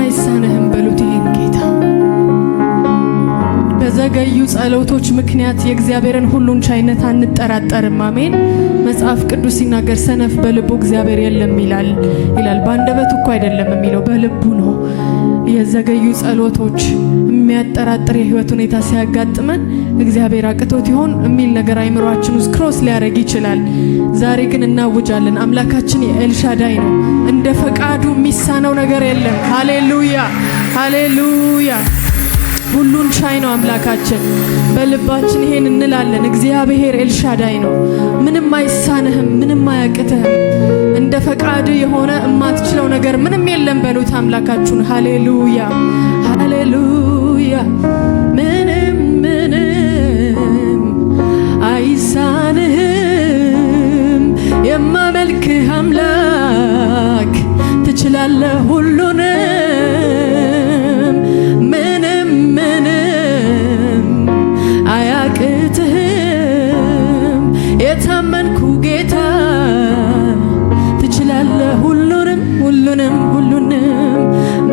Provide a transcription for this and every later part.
አይሳነህም በሉት ይሄን ጌታ። በዘገዩ ጸሎቶች ምክንያት የእግዚአብሔርን ሁሉን ቻይነት አንጠራጠርም። አሜን። መጽሐፍ ቅዱስ ሲናገር ሰነፍ በልቡ እግዚአብሔር የለም ይላል። በአንደበቱ እኮ አይደለም የሚለው በልቡ ነው። የዘገዩ ጸሎቶች የሚያጠራጥር የህይወት ሁኔታ ሲያጋጥመን እግዚአብሔር አቅቶት ይሆን የሚል ነገር አይምሮአችን ውስጥ ክሮስ ሊያደርግ ይችላል። ዛሬ ግን እናውጃለን፣ አምላካችን የኤልሻዳይ ነው። እንደ ፈቃዱ የሚሳነው ነገር የለም። ሃሌሉያ ሃሌሉያ። ሁሉን ቻይ ነው አምላካችን። በልባችን ይሄን እንላለን፣ እግዚአብሔር ኤልሻዳይ ነው። ምንም አይሳነህም፣ ምንም አያቅትህም። እንደ ፈቃድ የሆነ የማትችለው ነገር ምንም የለም በሉት አምላካችሁን። ሃሌሉያ ሃሌሉያ። ምንም አይሳንህም የማመልክህ አምላክ፣ ትችላለህ ሁሉንም። ምንም አያቅትህም የታመንኩ ጌታ፣ ትችላለህ ሁሉንም ሁሉንም ሁሉንም።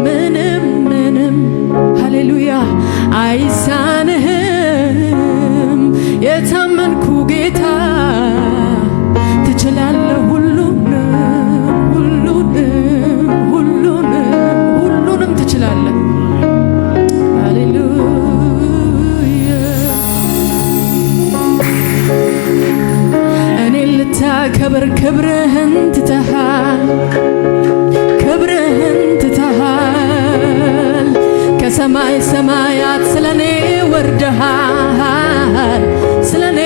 ምንም ሃሌሉያ አይሳንህም የታመንኩ ጌታ፣ ትችላለህ ሁሉንም ሁሉንም ሁሉንም ሁሉንም ትችላለህ። ሃሌሉያ። እኔን ልታከብር ክብርህን ትተሃል፣ ክብርህን ትተሃል። ከሰማይ ሰማያት ስለኔ ወርደሃል፣ ስለኔ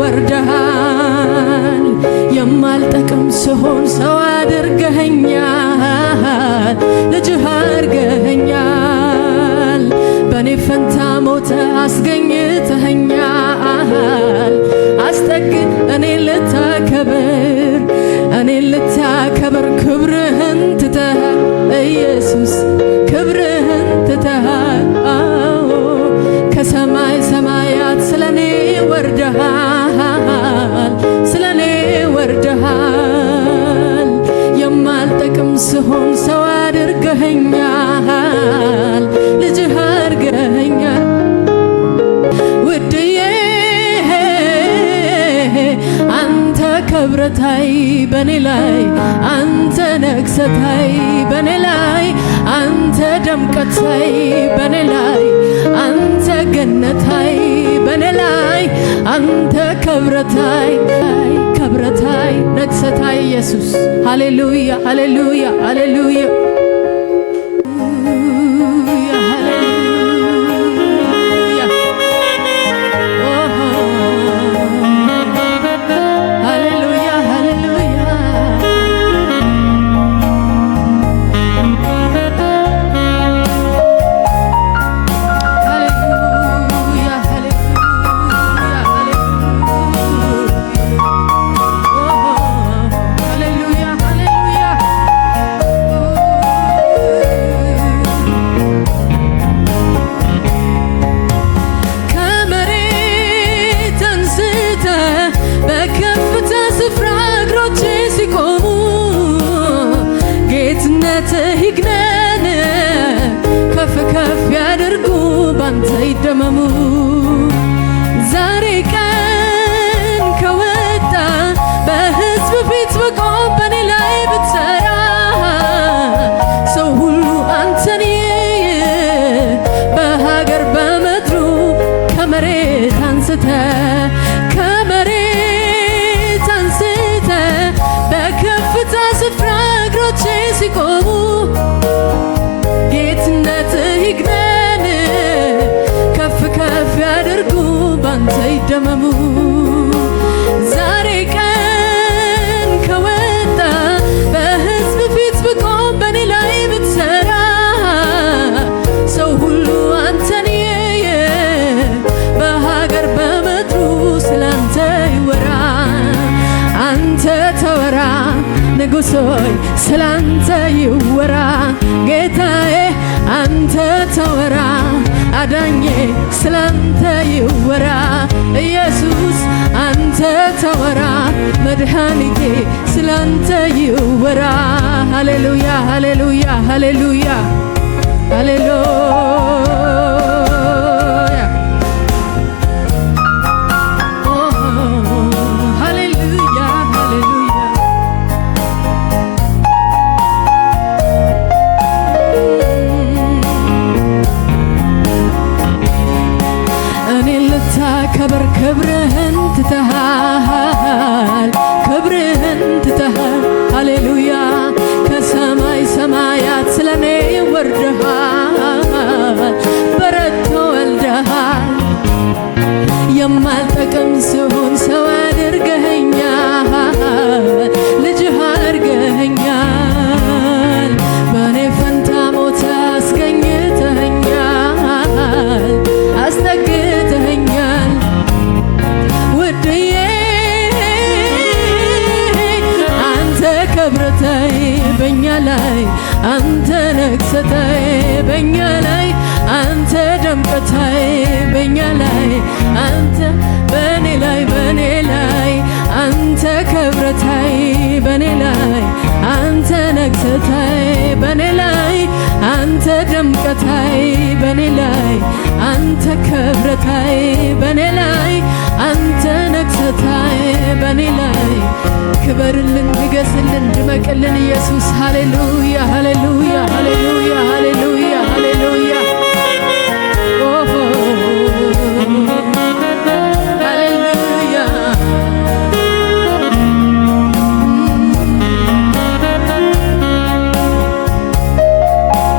ወርደሃል። የማልጠቅም ስሆን ሰው አድርገኸኛል፣ ልጅህ አድርገኸኛል። በእኔ ፈንታ ሞተ አስገኝተኸኛል። አስጠግ እኔን ልታከብር፣ እኔን ልታከብር ክብርህን ትተሃል ኢየሱስ፣ ክብርህን ትተሃል። ከሰማይ ሰማያት ስለኔ ወርደሃል፣ ስለኔ ወርደሃል። የማልጠቅም ስሆን ሰው አድርገኸኛል፣ ልጅህ አድርገኸኛል። ውድዬ አንተ ክብረታይ በኔ ላይ፣ አንተ ነግሰታይ በኔ ላይ፣ አንተ ደምቀታይ በኔ ላይ፣ አንተ ገነታይ በኔ ላይ፣ አንተ ክብረታይ ክብረታይ ነግሰታይ ኢየሱስ። ሃሌሉያ ሃሌሉያ ሃሌሉያ። ይደመሙ ዛሬ ቀን ከወጣ በሕዝብ ፊት በቆም በኔ ላይ ብትሰራ ሰው ሁሉ አንተን በሀገር በምድሩ ከመሬት አንስተ ከመሬት አንስተ በከፍታ ስፍራ እግሮቼ ሲቆሙ ጌትነትህ ይግነን ከፍ ያድርጉ ባንተ ይደመሙ ዛሬ ቀን ከወጣ በሕዝብ ፊት ብቆም በኔ ላይ ብትሰራ ሰው ሁሉ አንተን በሀገር በምድሩ ስላንተ ይወራ አንተ ተወራ ንጉሥ ሆይ ስላንተ ይወራ ጌታዬ አንተ ተወራ አዳኜ ስላንተ ይወራ ኢየሱስ አንተ ተወራ መድኃኒቴ ስላንተ ይወራ ሃሌሉያ ሃሌሉያ ሃሌሉያ ክብርህን ትተሃል፣ ክብርህን ትተሃል። ሃሌሉያ ከሰማይ ሰማያት ስለኔ ወርደሃል፣ በረት ተወልደሃል። የማልጠቅም ስሆን ሰው አድርገኸኛል፣ ልጅህ አድርገኸኛል። በእኔ ፈንታ ሞተ አስገኝተኸኛል፣ አስጠግተኸኛል። ክብረታይ በእኛ ላይ አንተ ነግሰታይ በእኛ ላይ አንተ ደምቀታይ በእኛ ላይ አንተ በኔ ላይ አንተ ክብረታይ በኔ ላይ አንተ ነግሰታይ በኔ ላይ አንተ ደምቀታይ በኔ ላይ አንተ ክብረታይ በኔ ላይ አንተ ነግሰታይ በኔ ላይ ክበርልን፣ ንገስልን፣ ድመቅልን ኢየሱስ። ሃሌሉያ ሃሌሉያ ሃሌሉያ ሃሌሉያ ሃሌሉያ ሃሌሉያ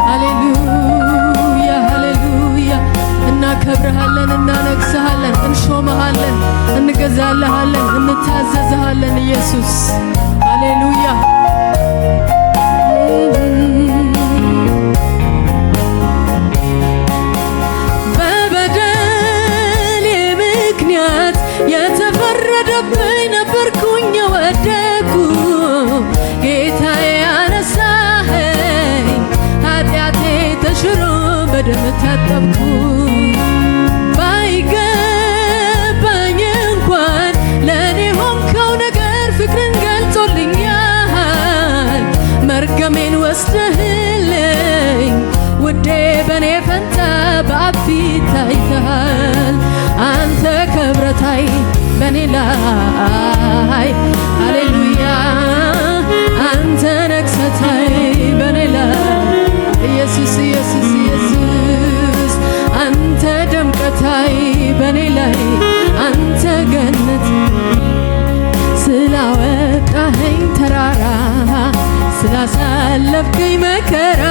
ሃሌሉያ ሃሌሉያ። እናከብርሃለን፣ እናነግስሃለን፣ እንሾመሃለን፣ እንገዛልሃለን፣ እንታዘዝሃለን ኢየሱስ። ሃሌሉያ በበደሌ ምክንያት የተፈረደብኝ ነበርኩኝ የወደኩ ጌታዬ አነሳኸኝ፣ ኃጢአቴ ተሽሮ በደም ታጠብኩ። ባይገባኝ እንኳን ለእኔ ሆንከው ነገር ፍቅርን ገልጾልኛል። መርገሜን ወስደህልኝ ውዴ በኔ ፈንታ በአብ ፊት ታይተሃል። አንተ ክብረታይ በኔ ላይ ሃሌሉያ አንተ ነግሰታይ በኔ ላይ ኢየሱስ ኢየሱስ ኢየሱስ አንተ ደምቀታይ በኔ ላይ አንተ ገነት ስላወጣኸኝ ተራራ ስላሳለፍከኝ መከራ